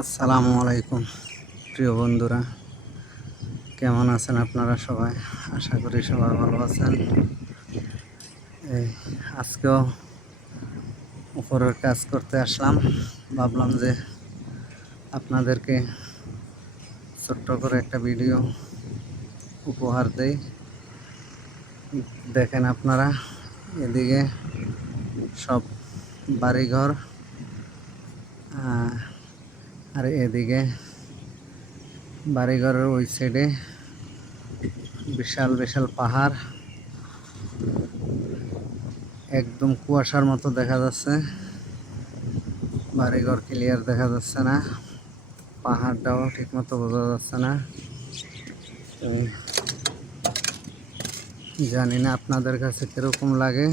আসসালামু আলাইকুম প্রিয় বন্ধুরা, কেমন আছেন আপনারা সবাই? আশা করি সবাই ভালো আছেন। এই আজকেও উপরের কাজ করতে আসলাম, ভাবলাম যে আপনাদেরকে ছোট্ট করে একটা ভিডিও উপহার দেই। দেখেন আপনারা, এদিকে সব বাড়িঘর, আর এদিকে বাড়িঘরের ওই সাইডে বিশাল বিশাল পাহাড়, একদম কুয়াশার মতো দেখা যাচ্ছে। বাড়িঘর ক্লিয়ার দেখা যাচ্ছে না, পাহাড়টাও ঠিক মতো বোঝা যাচ্ছে না। জানি না আপনাদের কাছে কিরকম লাগে,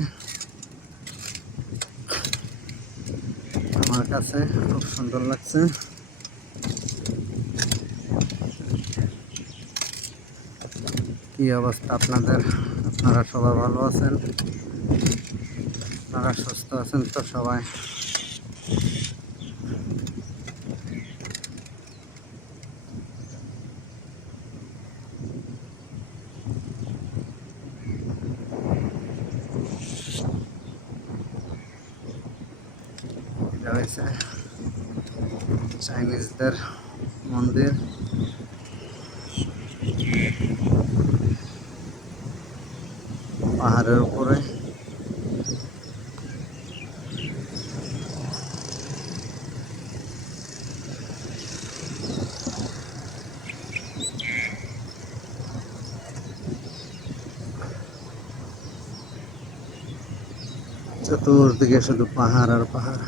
আমার কাছে খুব সুন্দর লাগছে। কি অবস্থা আপনাদের? আপনারা সবাই ভালো আছেন? আপনারা সুস্থ আছেন তো সবাই? এটা হয়েছে চাইনিজদের মন্দির। পাহাড়ের উপরে চতুর্দিকে শুধু পাহাড় আর পাহাড়।